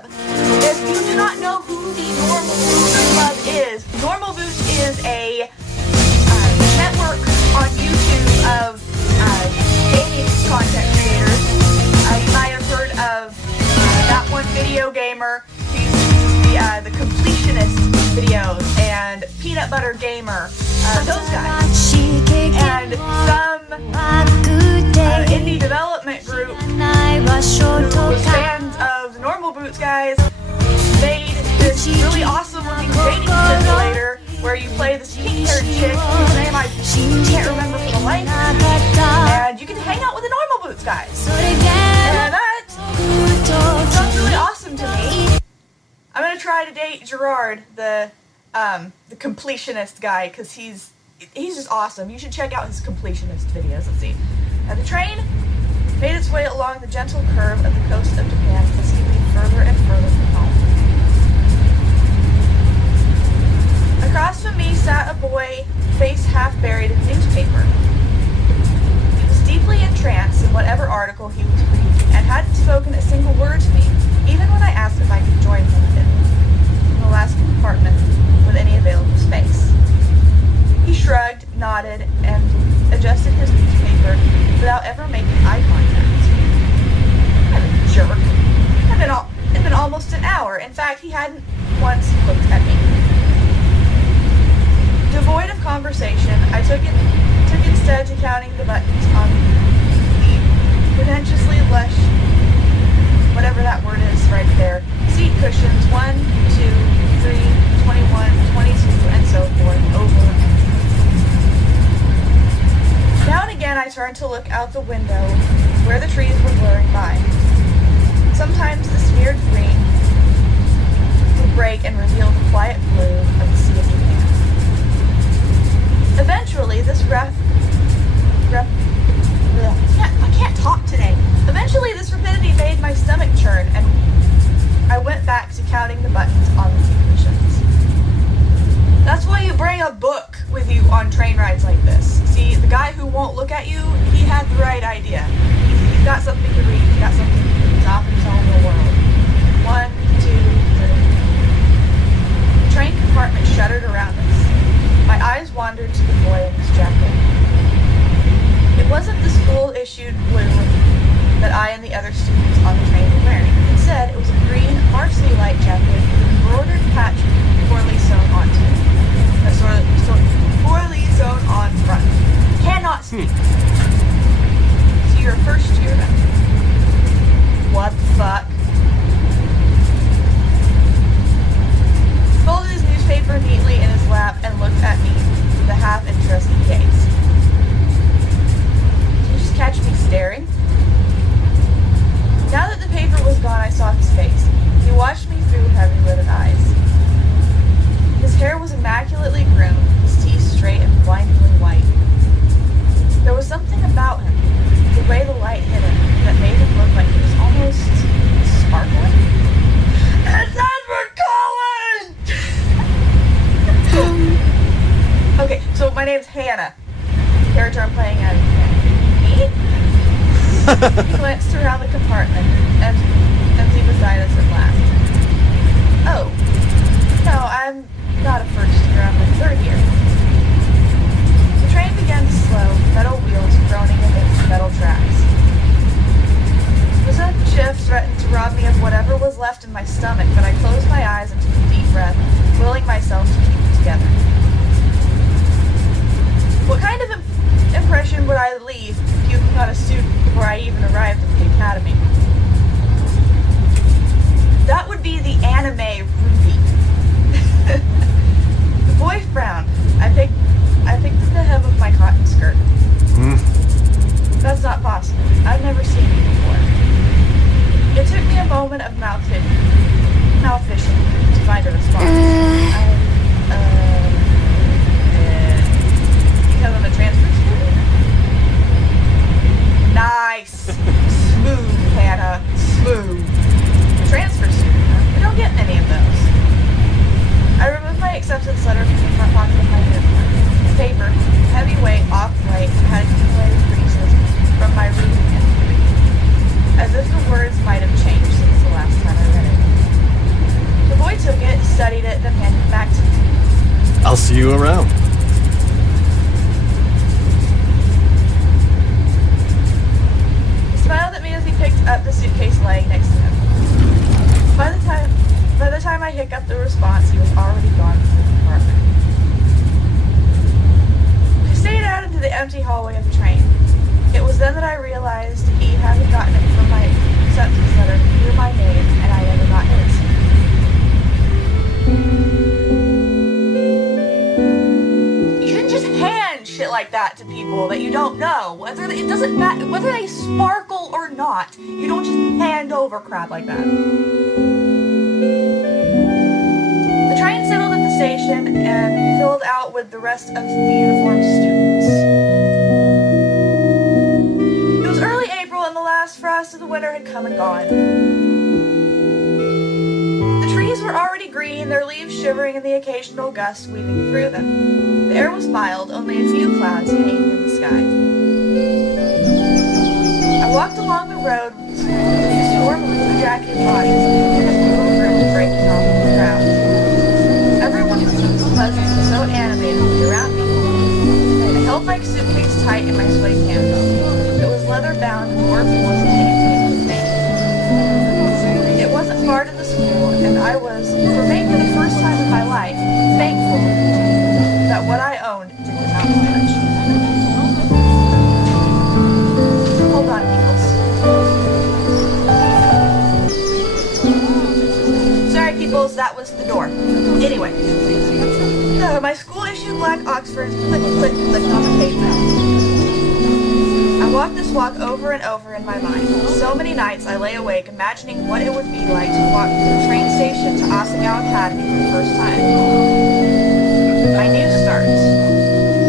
Club. If you do not know who the Normal Boots Club is, Normal Boots is a network on YouTube of gaming content creators. You might have heard of that one video gamer. He's the completionist videos and Peanut Butter Gamer. Those guys. And some indie development group who was fans of the Normal Boots guys made this really awesome looking dating simulator where you play this pink-haired chick whose name I can't remember for the life of me, and you can hang out with the Normal Boots guys. And that sounds really awesome to me. I'm gonna try to date Gerard, the completionist guy, because he's just awesome. You should check out his completionist videos. Let's see. The train made its way along the gentle curve of the coast of Japan, proceeding further and further from home. Across from me sat a boy, face half buried in newspaper. He was deeply entranced in whatever article he was reading, and hadn't spoken a single word to me, even when I asked if I could join him in the last compartment with any available space. He shrugged, nodded, and adjusted his newspaper without ever making eye contact. What a jerk. It's been almost an hour. In fact, he hadn't once looked at me. Devoid of conversation, I took instead to counting the buttons on the pretentiously lush, whatever that word is right there, seat cushions, 1, 2, 3, 21, 22, and so forth, over and over. Now and again I turned to look out the window where the trees were blurring by. Sometimes the smeared green would break and reveal the quiet blue of the Sea of Japan. Eventually this I can't talk today. Eventually this rapidity made my stomach churn, and I went back to counting the buttons on the cushions. That's why you bring a book with you on train rides like this. See, the guy who won't look at you, he had the right idea. He's got something to read. He's got something to do. He's off in his own little world. 1, 2, 3. The train compartment shuddered around us. My eyes wandered to the boy in his jacket. It wasn't the school-issued blue that I and the other students on the train were wearing. Instead, it was a green varsity light jacket with an embroidered patch poorly sewn onto it. Poorly sewn on front. Cannot speak. So you're a first year then. What the fuck? He folded his newspaper neatly in his lap and looked at me with a half-interested gaze. Did you just catch me staring? Now that the paper was gone, I saw his face. He watched me through heavy-lidded eyes. His hair was immaculately groomed, his teeth straight and blindingly white. There was something about him, the way the light hit him, that made him look like he was almost sparkling. It's Edward Cullin! Okay, so my name's Hannah. The character I'm playing as me? He glanced around the compartment, empty beside us at last. Oh, no, I'm not a first year, I'm a third year. The train began to slow, metal wheels groaning against metal tracks. The sudden shift threatened to rob me of whatever was left in my stomach, but I closed my eyes and took a deep breath, willing myself to keep it together. What kind of impression would I leave puking on a student before I even arrived at the Academy? That would be the anime Ruby. The boy frowned. like that to people that you don't know. Whether it doesn't matter, whether they sparkle or not, you don't just hand over crap like that. The train settled at the station and filled out with the rest of the uniformed students. It was early April and the last frost of the winter had come and gone. The trees were already green, their leaves shivering in the occasional gust weaving through them. The air was mild, only a few clouds hanging in the sky. I walked along the road with a swarm of blue-jacketed bodies and a little room breaking off the crowd. Everyone was so pleasant and so animated to be around me. I held my suitcase tight in my sweaty hand. It was leather-bound and more wasn't anything with me. It wasn't far to the school, and I was, for maybe the first time in my life, thankful that what I owned didn't amount to much. Hold on, peoples. Sorry, peoples, that was the door. Anyway, my school-issued black Oxfords click, click, click on the pavement. I walked this walk over and over in my mind. So many nights I lay awake imagining what it would be like to walk from the train station to Asagao Academy for the first time. My new start.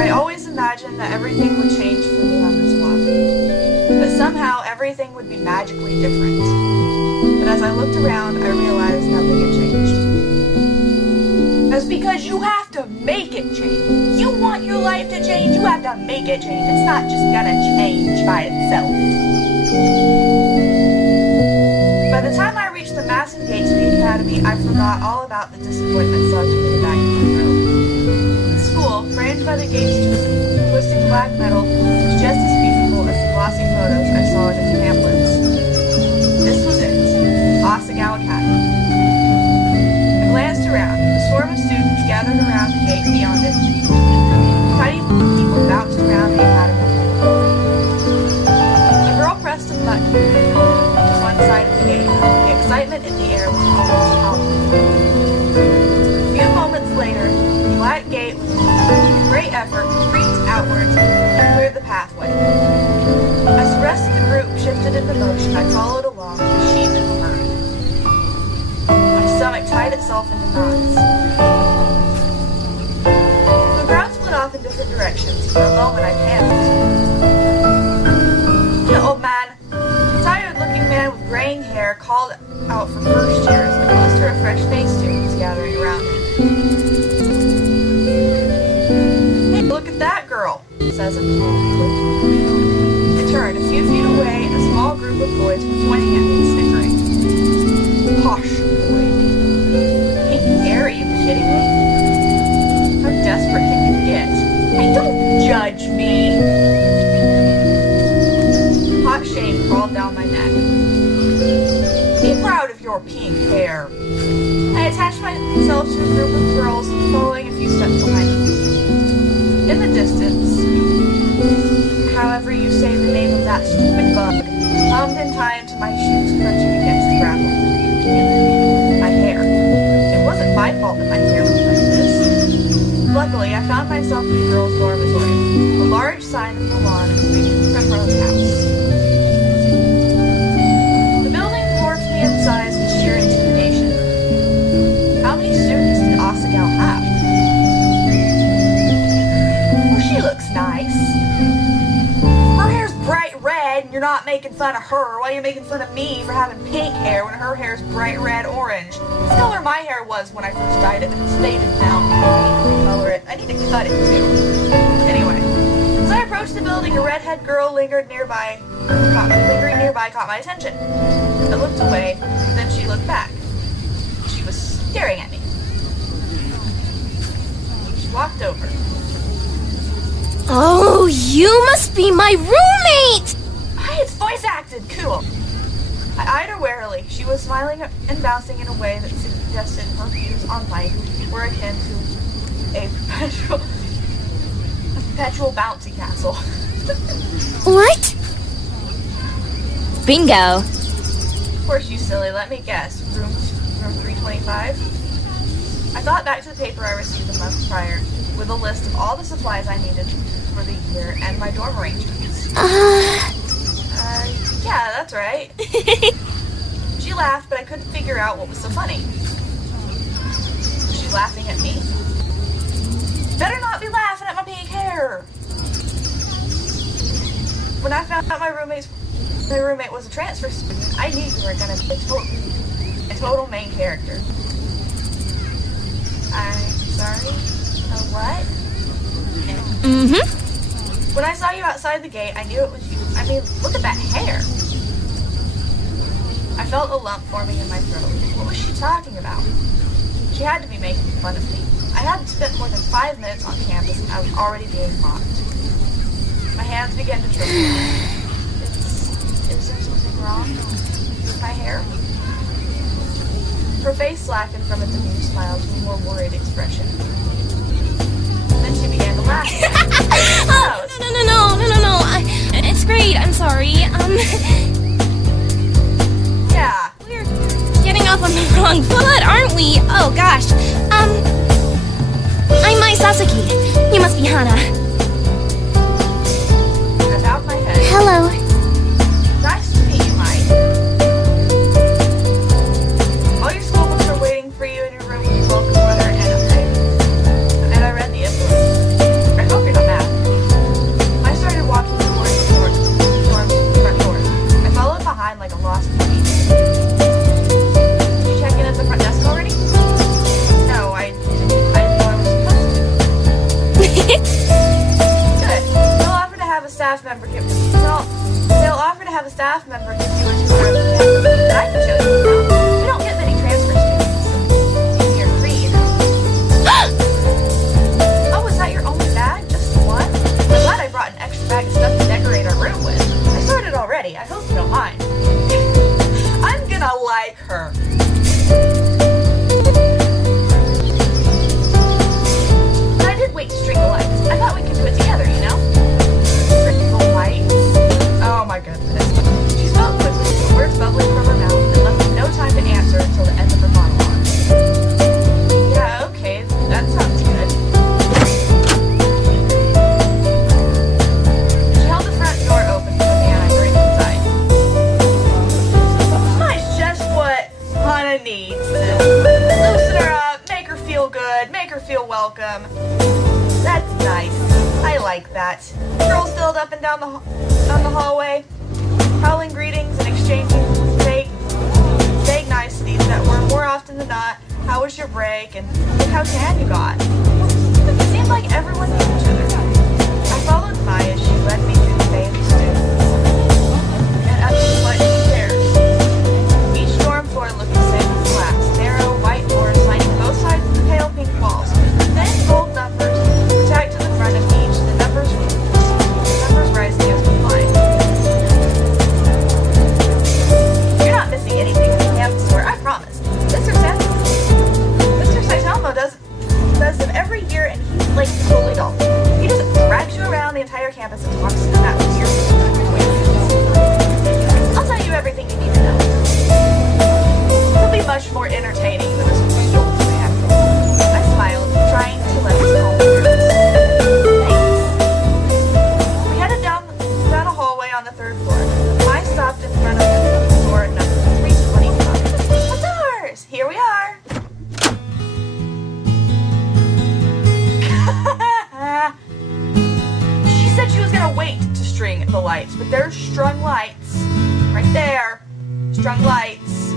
I always imagined that everything would change for me on this walk. That somehow everything would be magically different. But as I looked around, I realized nothing had changed. That's because you have to make it change. You want your life to change, you have to make it change. It's not just gonna change by itself. By the time I reached the massive gates of the Academy, I forgot all about the disappointment sucked into the back of my throat. The school, framed by the gates to twisting black metal, was just as beautiful as the glossy photos I saw in its pamphlets. This was it, Asagao Academy. I glanced around. A swarm of students gathered around the gate beyond it. Tiny people bounced around the academy. A girl pressed a button to one side of the gate. The excitement in the air was almost palpable. A few moments later, the black gate, with great effort, creaked outwards and cleared the pathway. As the rest of the group shifted into motion, I followed along with the sheep in the herd. My stomach tied itself into knots. The crowd split off in different directions. For a moment, I panicked. The old man, a tired-looking man with graying hair, called out for first years, and a cluster of fresh-faced students gathering around him. Hey, look at that girl, says a tall boy. I turned. A few feet away, and a small group of boys were pointing at me and snickering. Hush, boy. Pink hair, are you kidding me? How desperate can you get? Hey, don't judge me! Hot shame crawled down my neck. Be proud of your pink hair. I attached myself to a group of girls following a few steps behind me. In the distance, however you say the name of that stupid bug, hummed in time to my shoes crunching against the gravel. My hair. It wasn't my fault that my hair was like this. Luckily, I found myself in the girls' dormitory, a large sign in the lawn of the Primrose House. The building dwarfed me in size with sheer intimidation. How many students did Asagao have? Well, she looks nice. Her hair's bright red, and you're not making fun of her. Why are you making fun of me for having pink hair when her hair's bright red orange? It's the color my hair was when I first dyed it, and it's faded now. I need to cut it too. Anyway, as I approached the building, a redhead girl lingering nearby caught my attention. I looked away, then she looked back. She was staring at me. She walked over. Oh, you must be my roommate! Hi, it's voice acted. Cool. I eyed her warily. She was smiling and bouncing in a way that suggested her views on life were akin to a perpetual bouncy castle. What? Bingo. Of course, you silly. Let me guess. Room 325? I thought back to the paper I received a month prior. with a list of all the supplies I needed for the year and my dorm arrangements. Yeah, that's right. She laughed, but I couldn't figure out what was so funny. Was she laughing at me? Better not be laughing at my pink hair! When I found out my roommate was a transfer student, I knew you were going to be a total main character. I'm sorry? What? Mm-hmm. When I saw you outside the gate, I knew it was you. I mean, look at that hair. I felt a lump forming in my throat. What was she talking about? She had to be making fun of me. I hadn't spent more than 5 minutes on campus and I was already being mocked. My hands began to tremble. Is there something wrong with my hair? Her face slackened from its amused smile to a more worried expression. Then she began to laugh. Oh, no. It's great. I'm sorry. Yeah. We're getting off on the wrong foot, aren't we? Oh, gosh. I'm Mai Sasaki. You must be Hana. I bowed my head. Hello. Nice to meet you, Mai. All your school books are waiting for you in your room with your welcome letter, and I read the envelope. I hope you're not mad. I started walking towards the dorm's front door. I followed behind like a lost puppy. Did you check in at the front desk already? No, I didn't know I was supposed to. Good. They'll offer to have a staff member give you a tour of the campus, and I can show you around. We don't get many transfer students in year 3, you know. Oh, is that your only bag? Just the one? I'm glad I brought an extra bag of stuff to decorate our room with. I sorted already. I hope you don't mind. I'm gonna like her. But I did wait to string the lights. I thought we could do it together, you know? String the lights? Oh my goodness. She spoke quickly, the words bubbling from her mouth, and left me no time to answer until the end of her monologue. Yeah, okay, that sounds good. She held the front door open for me and I hurried inside. That's just what Hana needs. Loosen her up, make her feel good, make her feel welcome. That's nice. I like that. Girls filled up and down the hallway, howling greetings and exchanging vague niceties that were more often than not, how was your break, and look how tan you got. It seemed like everyone knew each other. I followed Maya as she led me through the bay of the students and up to the flight of stairs. Each dorm floor looked the same as the last, narrow white doors lining both sides of the pale pink walls. Then gold numbers were tacked to the front of each, the numbers rising as we climbed. You're not missing anything in the campus tour, I promise. Mr. Saitomo does them every year, and he's like totally dull. He just drags you around the entire campus and talks in that weird voice. I'll tell you everything you need to know. It'll be much more entertaining than this usual man. I smiled, trying to let his calm nerves. Thanks. We headed down a hallway on the 3rd floor. I stopped in front of the door at number 325. What's ours? Here we are. She said she was gonna wait to string the lights, but there's strung lights. Right there. Strung lights.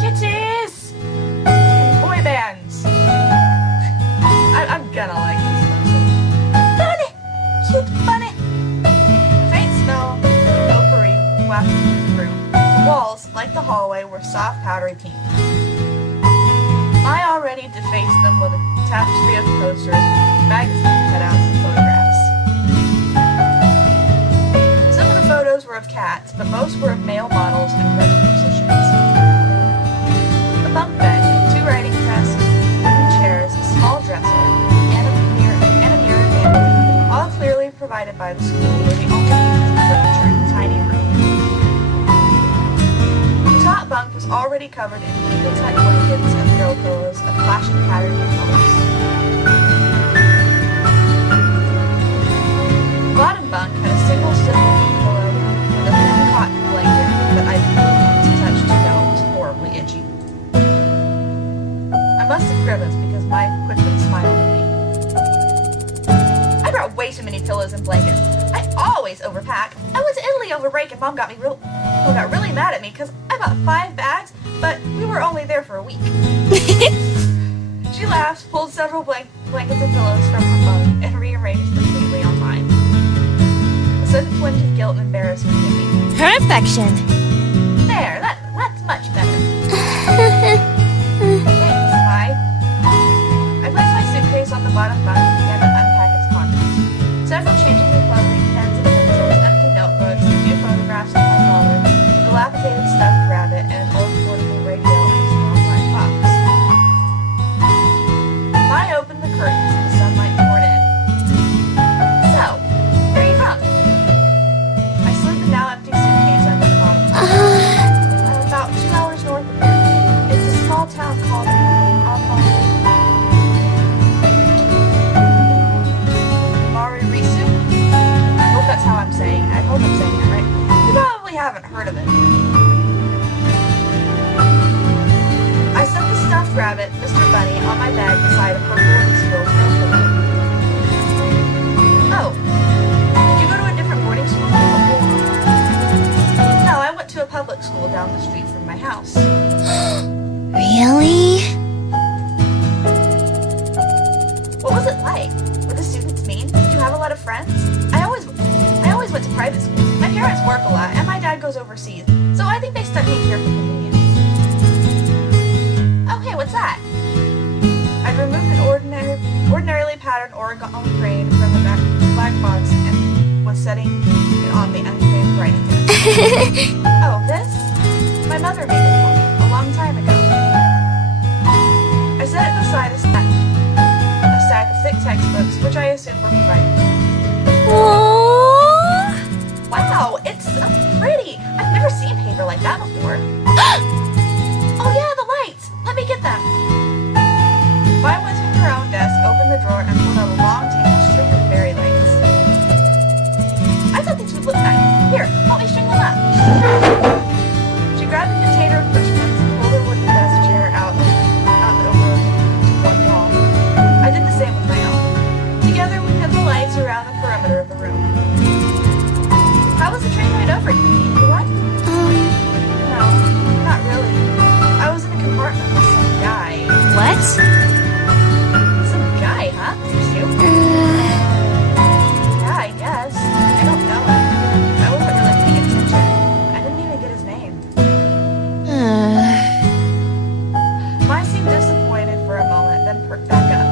Kitties! Boy bands. I'm gonna like this person. Bunny! Cute bunny! A faint smell of potpourri wafted through the room. The walls, like the hallway, were soft, powdery pink. I already defaced them with a tapestry of posters, magazine cutouts, and photographs. Some of the photos were of cats, but most were of male models and friendly musicians. The bunk bed, 2 writing desks, wooden chairs, a small dresser, and a mirror vanity, all clearly provided by the school, were the only furniture in the tiny room. The top bunk was already already covered in neatly tucked blankets and throw pillows of flashing patterns and colors. The bottom bunk had a single stiff-looking pillow with a thin cotton blanket that I didn't touch to know it was horribly itchy. I must have grimaced because Mike quickly smiled at me. I brought way too many pillows and blankets. I always overpack. I went to Italy over break and Mom got really mad at me because I bought 5 bags, but we were only there for a week. She laughed, pulled several blankets and pillows from her bunk, and rearranged them neatly on mine. A sudden twinge of guilt and embarrassment hit me. Perfection. There, that's much better. Thanks, Mike. I placed my suitcase on the bottom bunk and began to unpack its contents. Several changes of clothing, pens and pencils, empty notebooks, a few photographs of my father, a dilapidated stuffed rabbit, and an old portable radio in a small black box. I opened the curtains and the sunlight poured in. So, where are you from? I slid the now empty suitcase under the bottom. I'm about 2 hours north of here. It's a small town called Maririsu. I hope that's how I'm saying. I hope I'm saying that right. You probably haven't heard of it. I set the stuffed rabbit, Mr. Bunny, on my bed beside a purple and teal throw pillow. Oh, did you go to a different boarding school before? No, I went to a public school down the street from my house. Really? What was it like? Were the students mean? Did you have a lot of friends? I always went to private schools. My parents work a lot, and my dad goes overseas, so I think they stuck me here for convenience. Oh, hey, what's that? I removed an ordinarily patterned origami crane from the black box and was setting it on the unclaimed writing desk. Oh, this? My mother made it for me a long time ago. I set it beside a stack of thick textbooks, which I assumed were for writing. Aww. Wow, it's so pretty. I've never seen paper like that before. Oh yeah, the lights. Let me get them. Vi went to her own desk, opened the drawer, and pulled out a long table string of fairy lights. I thought these would look nice. Here, help me string them up. She grabbed a container of push pins and pulled her wooden desk chair out and over to one wall. I did the same with my own. Together we hid the lights around the perimeter of the room. How was the train ride over? Did you like? No, not really. I was in a compartment with some guy. What? Some guy, huh? You? Yeah, I guess. I don't know him. I wasn't really paying attention. I didn't even get his name. Mine seemed disappointed for a moment, then perked back up.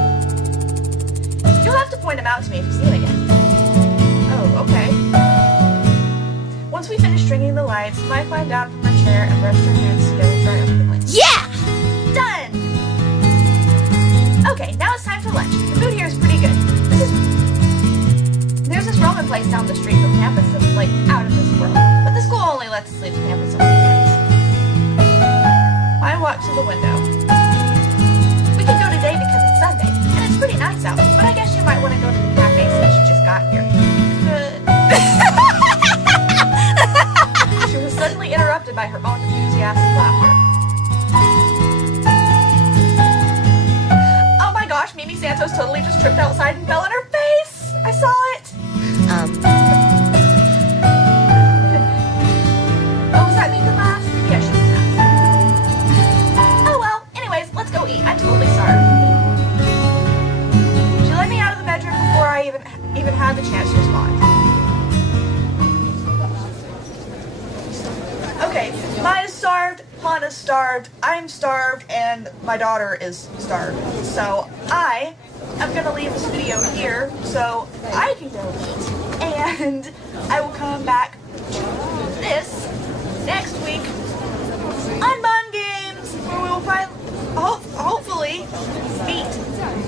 You'll have to point him out to me if you see him again. Oh, okay. Once we finished stringing the lights, Mike climbed down from her chair and brushed her hands together triumphantly. Yeah! Done! Okay, now it's time for lunch. The food here is pretty good. There's this ramen place down the street from campus that's like out of this world, but the school only lets us leave campus on weekends. I walked to the window. We could go today because it's Sunday, and it's pretty nice out, but I guess you might want to go to the cafe since you just got here. She was suddenly interrupted by her own enthusiastic laughter. Oh my gosh, Mimi Santos totally just tripped outside and fell on her face! I saw it! Oh, was that me that laughed? Maybe I shouldn't have. Oh well, anyways, let's go eat. I'm totally starved. She let me out of the bedroom before I even had the chance to respond. Okay, mine is starved, Hana's starved, I'm starved, and my daughter is starved. So I am going to leave this video here so I can go eat, and I will come back to this next week on Mon Games, where we will hopefully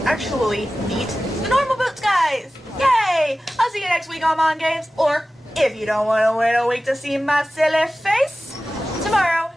actually meet the Normal Boots guys. Yay! I'll see you next week on Mon Games, or if you don't want to wait a week to see my silly face, tomorrow.